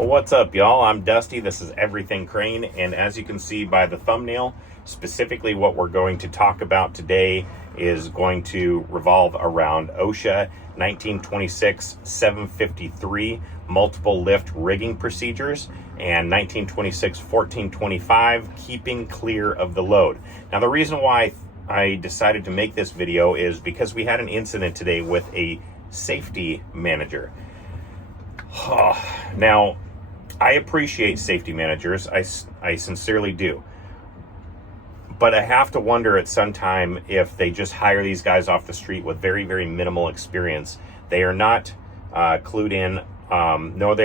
Well, what's up, y'all? I'm Dusty. This is Everything Crane, and as you can see by the thumbnail, specifically what we're going to talk about today is going to revolve around OSHA 1926-753 multiple lift rigging procedures and 1926-1425 keeping clear of the load. Now, the reason why I decided to make this video is because we had an incident today with a safety manager. Now, I appreciate safety managers. I sincerely do. But I have to wonder at some time if they just hire these guys off the street with very, very minimal experience. They are not clued in, nor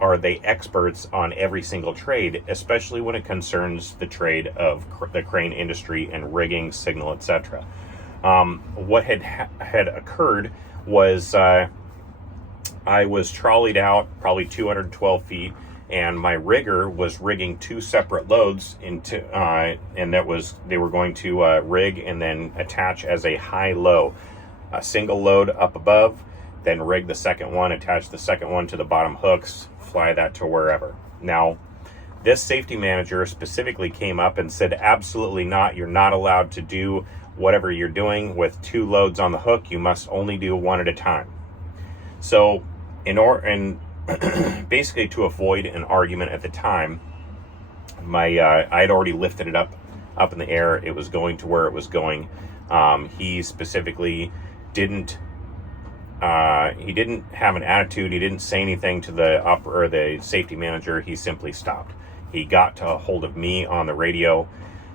are they experts on every single trade, especially when it concerns the trade of the crane industry and rigging, signal, etc. What had occurred was I was trolleyed out probably 212 feet, and my rigger was rigging two separate loads into, and they were going to rig and then attach as a high-low, a single load up above, then rig the second one, attach the second one to the bottom hooks, fly that to wherever. Now, this safety manager specifically came up and said, absolutely not. You're not allowed to do whatever you're doing with two loads on the hook. You must only do one at a time. So, basically to avoid an argument at the time, I had already lifted it up in the air. It was going to where it was going. He specifically didn't have an attitude. He didn't say anything to the safety manager. He simply stopped. He got a hold of me on the radio.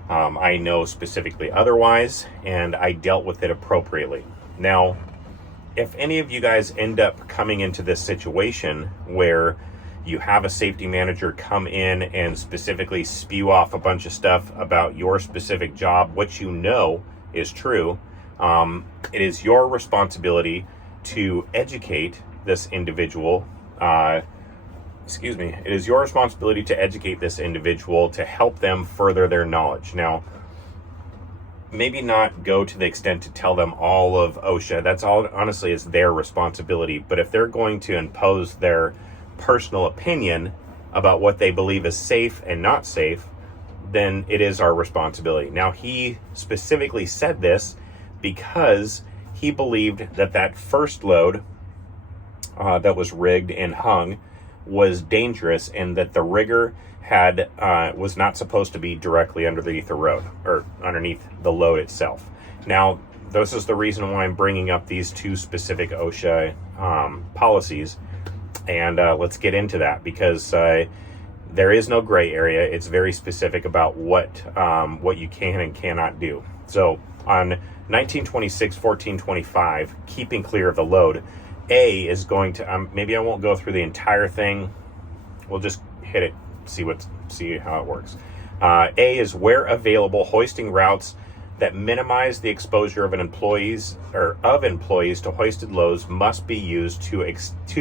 I know specifically otherwise, and I dealt with it appropriately. Now, if any of you guys end up coming into this situation where you have a safety manager come in and specifically spew off a bunch of stuff about your specific job, which you know is true, it is your responsibility to educate this individual. It is your responsibility to educate this individual to help them further their knowledge. Now, maybe not go to the extent to tell them all of OSHA. That's all, honestly, is their responsibility. But if they're going to impose their personal opinion about what they believe is safe and not safe, then it is our responsibility. Now, he specifically said this because he believed that first load that was rigged and hung was dangerous, and that the rigger was not supposed to be directly underneath the road or underneath the load itself. Now, this is the reason why I'm bringing up these two specific OSHA policies, and let's get into that, because there is no gray area. It's very specific about what you can and cannot do. So on 1926-1425, keeping clear of the load, A is going to, maybe I won't go through the entire thing. We'll just hit it, see how it works. A is where available, hoisting routes that minimize the exposure of employees to hoisted loads must be used to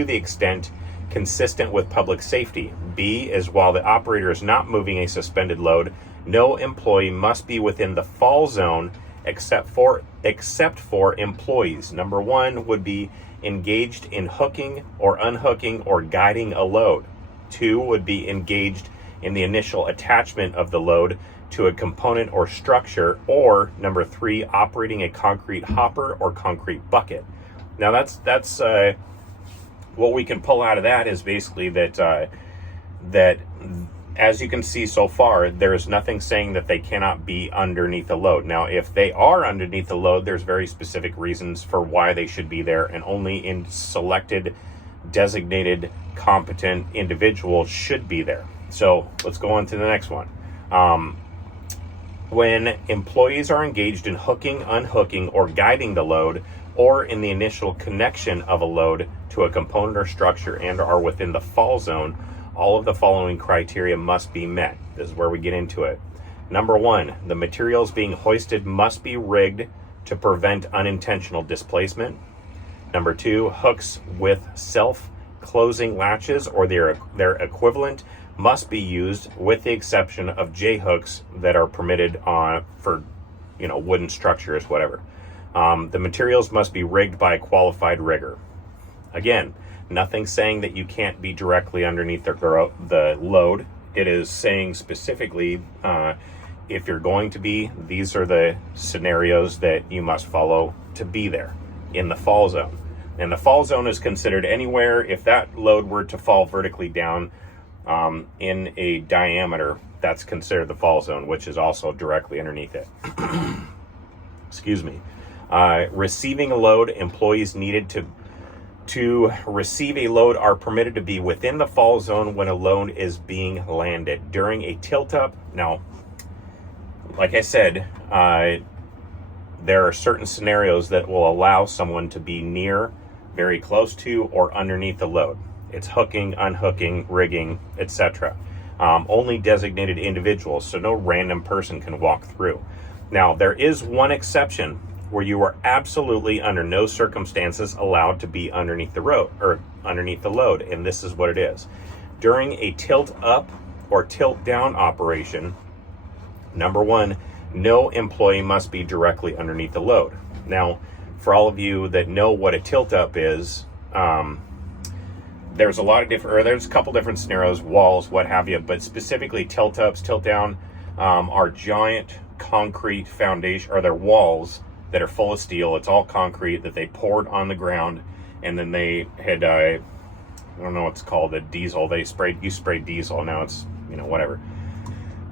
the extent consistent with public safety. B is while the operator is not moving a suspended load, no employee must be within the fall zone except for employees. Number one would be engaged in hooking or unhooking or guiding a load. Two would be engaged in the initial attachment of the load to a component or structure, or number three, operating a concrete hopper or concrete bucket. Now, that's what we can pull out of that is basically that as you can see so far, there is nothing saying that they cannot be underneath the load. Now, if they are underneath the load, there's very specific reasons for why they should be there, and only in selected, designated, competent individuals should be there. So let's go on to the next one. When employees are engaged in hooking, unhooking, or guiding the load, or in the initial connection of a load to a component or structure and are within the fall zone, all of the following criteria must be met. This is where we get into it. Number one, the materials being hoisted must be rigged to prevent unintentional displacement. Number two, hooks with self-closing latches or their equivalent must be used, with the exception of J-hooks that are permitted for wooden structures, whatever. The materials must be rigged by a qualified rigger. Again, Nothing saying that you can't be directly underneath the load. It is saying specifically, if you're going to be, these are the scenarios that you must follow to be there in the fall zone. And the fall zone is considered anywhere, if that load were to fall vertically down in a diameter, that's considered the fall zone, which is also directly underneath it. Excuse me. Receiving a load, employees needed to receive a load are permitted to be within the fall zone when a load is being landed during a tilt up. Now, like I said, there are certain scenarios that will allow someone to be near, very close to, or underneath the load. It's hooking, unhooking, rigging, etc. Only designated individuals, so no random person can walk through. Now, there is one exception where you are absolutely under no circumstances allowed to be underneath the road or underneath the load, and this is what it is. During a tilt up or tilt down operation, number one, no employee must be directly underneath the load. Now, for all of you that know what a tilt up is, there's a couple different scenarios, walls, what have you, but specifically tilt ups, tilt down are giant concrete foundation, or they're walls that are full of steel. It's all concrete that they poured on the ground, and then they had I don't know what's called, a diesel. You sprayed diesel. Now it's whatever.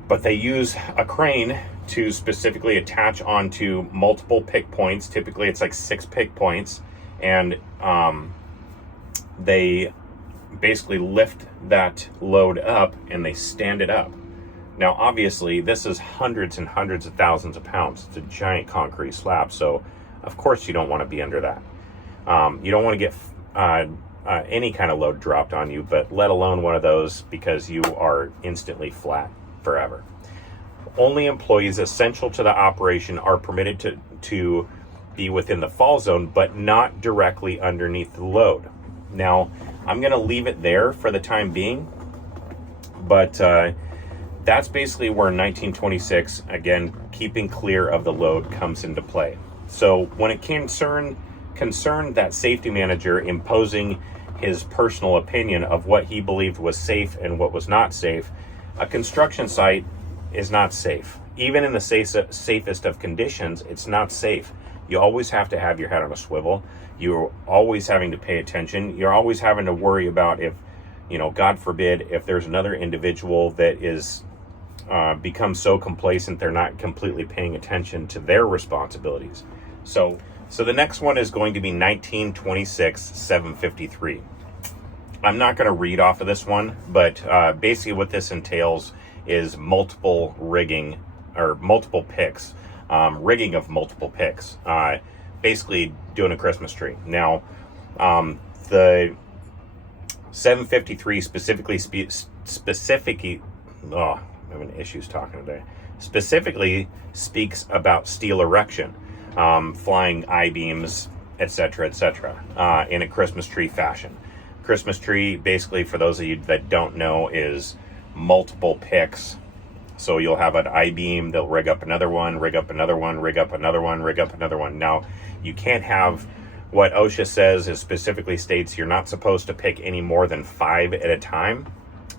But they use a crane to specifically attach onto multiple pick points. Typically, it's like 6 pick points, and they basically lift that load up and they stand it up. Now, obviously, this is hundreds and hundreds of thousands of pounds. It's a giant concrete slab, so of course you don't want to be under that. You don't want to get any kind of load dropped on you, but let alone one of those, because you are instantly flat forever. Only employees essential to the operation are permitted to be within the fall zone, but not directly underneath the load. Now, I'm going to leave it there for the time being, but that's basically where 1926, again, keeping clear of the load, comes into play. So when it concerned that safety manager imposing his personal opinion of what he believed was safe and what was not safe, a construction site is not safe. Even in the safest of conditions, it's not safe. You always have to have your head on a swivel. You're always having to pay attention. You're always having to worry about if, God forbid, if there's another individual that is become so complacent they're not completely paying attention to their responsibilities. So the next one is going to be 1926-753. I'm not going to read off of this one, but basically what this entails is multiple rigging or multiple picks, rigging of multiple picks, basically doing a Christmas tree. Now, the 753 I'm having issues talking today. Specifically speaks about steel erection, flying I-beams, etc., in a Christmas tree fashion. Christmas tree, basically, for those of you that don't know, is multiple picks. So you'll have an I-beam, they'll rig up another one, rig up another one, rig up another one, rig up another one. Now, you can't have, what OSHA says is specifically states you're not supposed to pick any more than 5 at a time.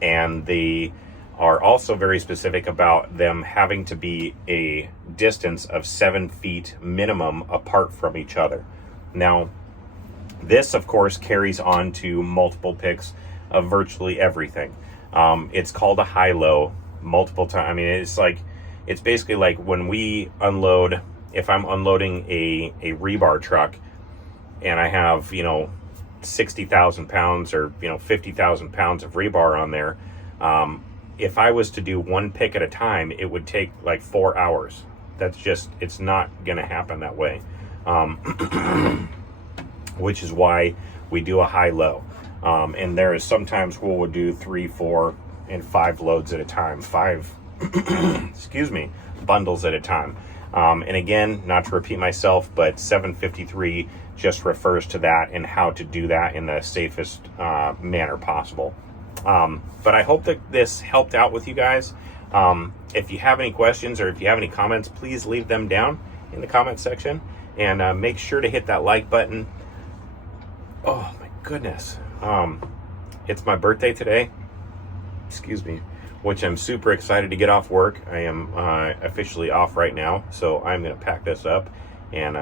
And they are also very specific about them having to be a distance of 7 feet minimum apart from each other. Now, this, of course, carries on to multiple picks of virtually everything. It's called a high-low multiple times. I mean, it's basically like when we unload, if I'm unloading a rebar truck and I have, 60,000 pounds or, 50,000 pounds of rebar on there, if I was to do one pick at a time, it would take like 4 hours. It's not going to happen that way. Which is why we do a high-low. And there is sometimes we'll do 3, 4, and 5 loads at a time. 5, bundles at a time. And again, not to repeat myself, but 753 just refers to that and how to do that in the safest manner possible. But I hope that this helped out with you guys. If you have any questions or if you have any comments, please leave them down in the comment section. And make sure to hit that like button. Oh my goodness. It's my birthday today. Excuse me. Which I'm super excited to get off work. I am officially off right now, so I'm going to pack this up and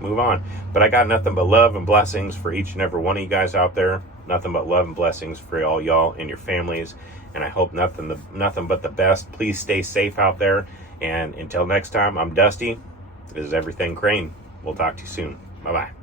move on. But I got nothing but love and blessings for each and every one of you guys out there. Nothing but love and blessings for all y'all and your families. And I hope nothing but the best. Please stay safe out there. And until next time, I'm Dusty. This is Everything Crane. We'll talk to you soon. Bye-bye.